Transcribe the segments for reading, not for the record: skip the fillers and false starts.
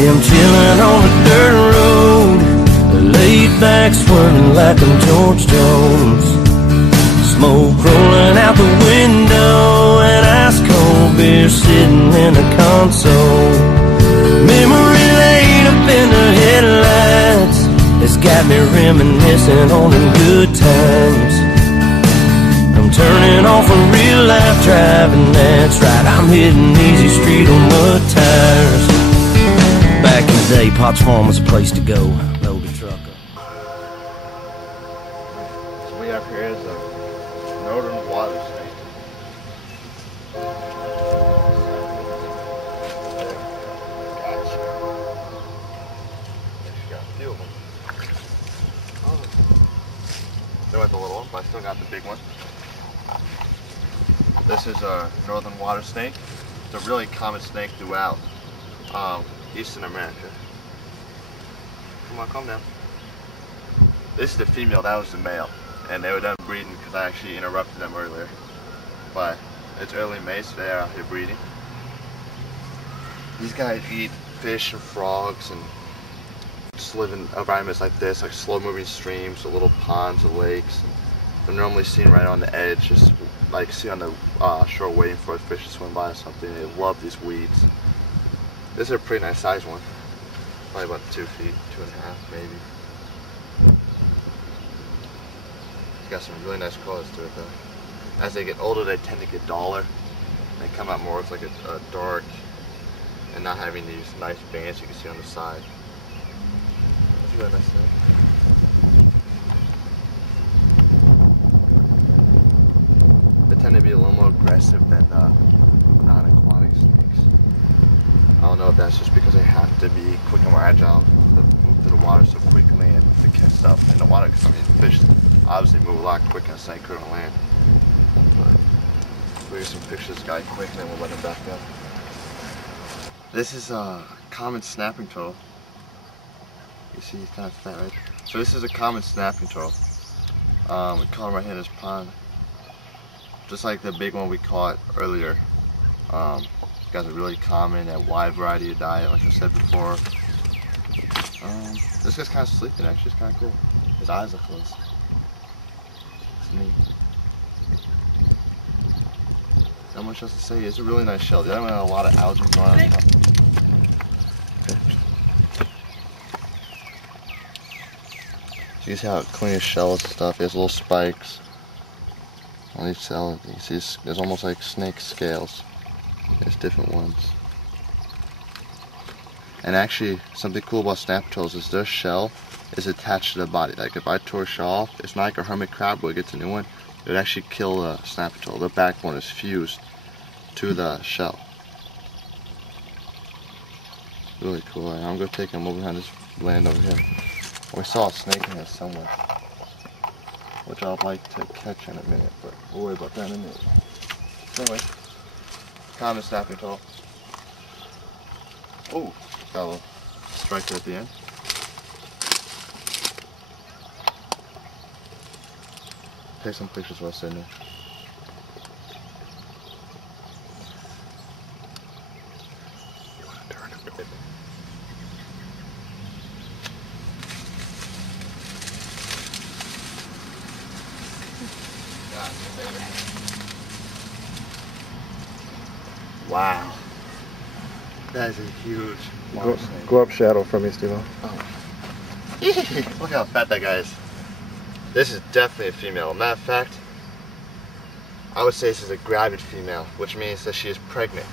Yeah, I'm chilling on the dirt road, laid back swerving like I'm George Jones. Smoke rolling out the window and ice cold beer sitting in the console. Memory lane up in the headlights, it's got me reminiscing on them good times. I'm turning off a real life driving, that's right, I'm hitting easy street on mud tires. Back in the day, Potts Farm was a place to go, load the truck up. So we have here is a northern water snake. Gotcha. She's got a few of them. Still got the little one, but I still got the big one. This is a northern water snake. It's a really common snake throughout Eastern America. Come on, calm down. This is the female, that was the male. And they were done breeding because I actually interrupted them earlier. But it's early May, so they're out here breeding. These guys eat fish and frogs and just live in environments like this, like slow moving streams, or little ponds or lakes. They're normally seen right on the edge, just like see on the shore waiting for a fish to swim by or something. They love these weeds. This is a pretty nice size one. Probably about 2 feet, 2.5 maybe. It's got some really nice colors to it though. As they get older, they tend to get duller. They come out more with like a dark, and not having these nice bands you can see on the side. It's really nice thing. They tend to be a little more aggressive than non-aquatic snakes. I don't know if that's just because they have to be quick and more agile to move through the water so quickly and to catch stuff in the water, because I mean fish obviously move a lot quicker than a snake could on land. But we'll get some pictures of this guy quick and then we'll let him back up. This is a common snapping turtle. You see he's kind of fat, right? So this is a common snapping turtle. We caught him right here in this pond. Just like the big one we caught earlier. These guys are really common, a wide variety of diet, like I said before. This guy's kind of sleeping actually, it's kind of cool. His eyes are closed. It's neat. Not much else to say. It's a really nice shell. The other one had a lot of algae going on top. You see how clean his shell is and stuff. He has little spikes on each cell. You see there's almost like snake scales. There's different ones. And actually, something cool about snapper turtles is their shell is attached to the body. Like if I tore a shell off, it's not like a hermit crab where it gets a new one. It would actually kill the snapper turtle. Their backbone is fused to the shell. Really cool. I'm going to take him over behind this land over here. We saw a snake in here somewhere, which I'd like to catch in a minute, but we'll worry about that in a minute. So anyway, common snapping turtle. Oh, got a little striker at the end. Take some pictures while sitting there. You want to turn it? Wow. That is a huge water snake. Go up shadow from me, Steve. Oh. Look how fat that guy is. This is definitely a female. Matter of fact, I would say this is a gravid female, which means that she is pregnant.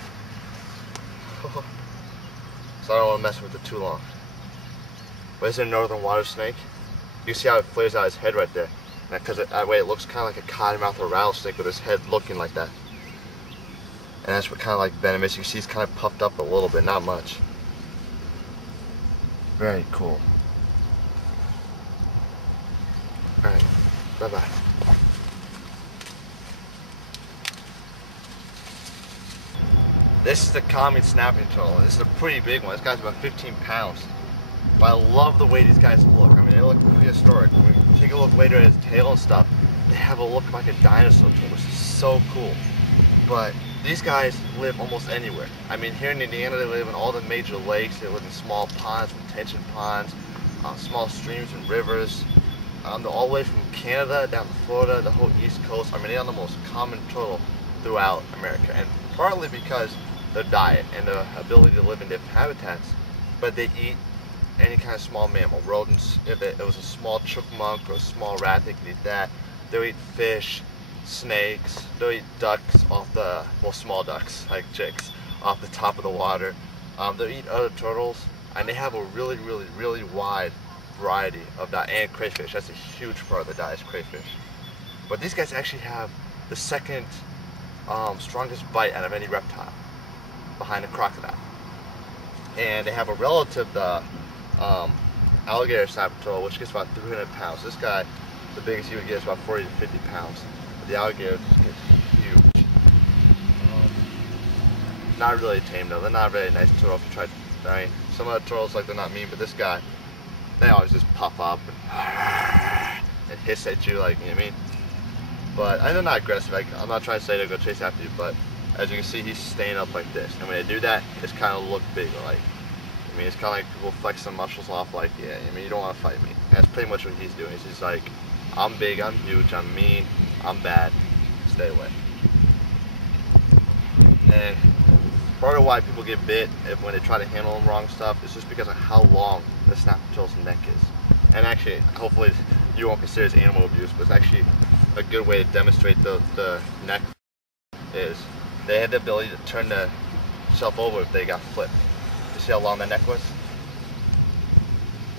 So I don't want to mess with it too long. But this is a northern water snake. You see how it flares out his head right there. Because that way it looks kind of like a cottonmouth or rattlesnake with his head looking like that. And that's what kind of like venomous. You can see he's kind of puffed up a little bit, not much. Very cool. Alright, bye-bye. This is the common snapping turtle. This is a pretty big one. This guy's about 15 pounds. But I love the way these guys look. I mean, they look prehistoric. When you take a look later at his tail and stuff, they have a look like a dinosaur to them, which is so cool. But these guys live almost anywhere. I mean, here in Indiana, they live in all the major lakes. They live in small ponds, retention ponds, small streams and rivers. They're all the way from Canada down to Florida, the whole East Coast. I mean, they're the most common turtle throughout America, and partly because their diet and their ability to live in different habitats, but they eat any kind of small mammal, rodents. If it was a small chipmunk or a small rat, they could eat that. They'll eat fish, snakes, they'll eat ducks off the, well, small ducks, like chicks, off the top of the water. They'll eat other turtles, and they have a really wide variety of diet, and crayfish. That's a huge part of the diet is crayfish. But these guys actually have the second strongest bite out of any reptile, behind a crocodile. And they have a relative, the alligator snapper turtle, which gets about 300 pounds. This guy, the biggest he would get is about 40 to 50 pounds. But the alligator just gets huge. Not really tame though. They're not very nice turtle if you try to. I mean, some of the turtles, like, they're not mean, but this guy, they always just pop up and hiss at you, like, you know what I mean? But they're not aggressive. Like, I'm not trying to say they're gonna chase after you, but as you can see, he's staying up like this. And when they do that, it's kind of look big, like, I mean, it's kind of like people flex some muscles off, like, yeah, I mean, you don't want to fight me. And that's pretty much what he's doing. He's like, I'm big, I'm huge, I'm mean, I'm bad, stay away. And part of why people get bit when they try to handle them wrong stuff is just because of how long the snapper turtle's neck is. And actually, hopefully you won't consider it as animal abuse, but it's actually a good way to demonstrate the neck is. They had the ability to turn the shelf over if they got flipped. You see how long the neck was?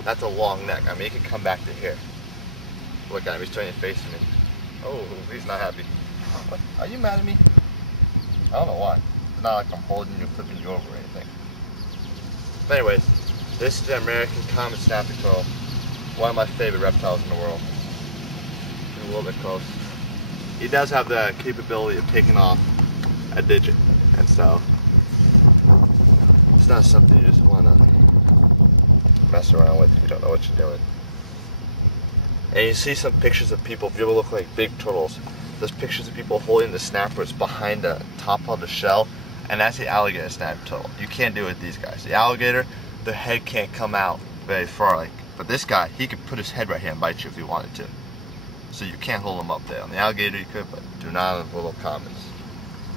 That's a long neck. I mean, he could come back to here. Look at him, he's turning his face to me. Oh, he's not happy. What? Are you mad at me? I don't know why. It's not like I'm holding you, flipping you over or anything. But anyways, this is the American common snapper turtle. One of my favorite reptiles in the world. A little bit close. He does have the capability of taking off a digit, and so it's not something you just want to mess around with if you don't know what you're doing. And you see some pictures of people, if you ever look like big turtles, there's pictures of people holding the snappers behind the top of the shell, and that's the alligator snapper turtle. You can't do it with these guys. The alligator, the head can't come out very far, like, but this guy, he could put his head right here and bite you if he wanted to. So you can't hold him up there. On the alligator you could, but do not on the little commons.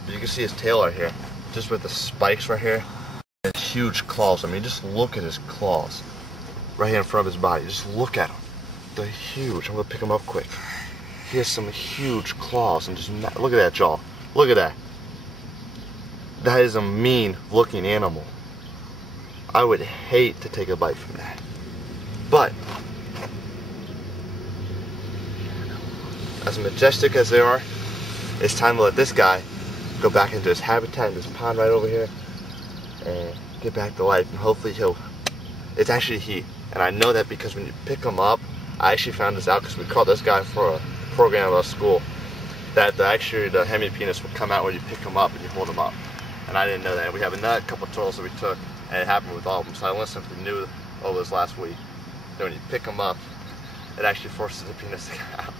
But you can see his tail right here, just with the spikes right here, and huge claws. I mean, just look at his claws right here in front of his body. Just look at them. They're huge. I'm gonna pick him up quick. He has some huge claws, and just look at that jaw. Look at that. That is a mean looking animal. I would hate to take a bite from that. But as majestic as they are, it's time to let this guy go back into his habitat in this pond right over here and get back to life, and hopefully it's actually he. And I know that because when you pick him up, I actually found this out because we called this guy for a program at our school, that actually the hemipenis would come out when you pick him up and you hold him up. And I didn't know that. And we have another couple of turtles that we took, and it happened with all of them. So I learned something new over this last week. That when you pick them up, it actually forces the penis to come out.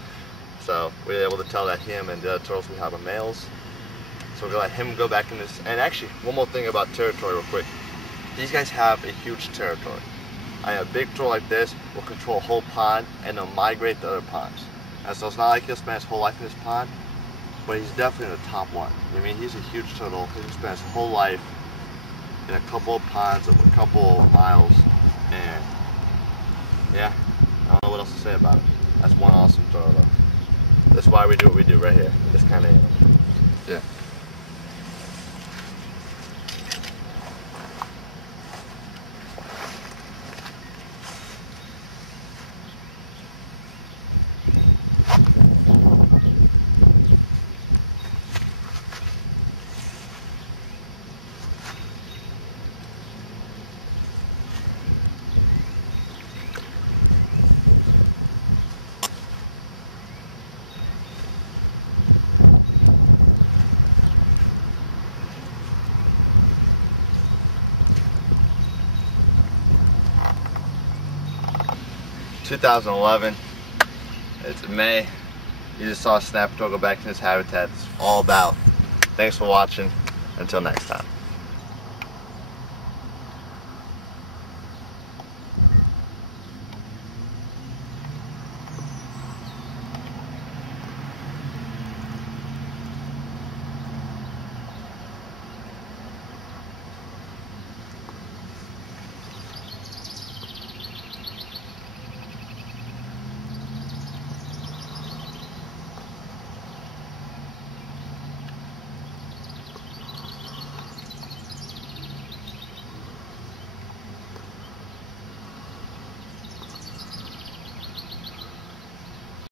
So we were able to tell that him and the other turtles we have are males. So we're gonna let him go back in this. And actually, one more thing about territory real quick. These guys have a huge territory. A big turtle like this will control a whole pond, and they'll migrate to other ponds. And so it's not like he'll spend his whole life in this pond, but he's definitely the top one. I mean, he's a huge turtle. He can spend his whole life in a couple of ponds of a couple of miles, and yeah, I don't know what else to say about it. That's one awesome turtle though. That's why we do what we do right here, this kind of animal. Yeah. ...2011, it's May. You just saw a snapper turtle go back to his habitat. It's all about. Thanks for watching. Until next time.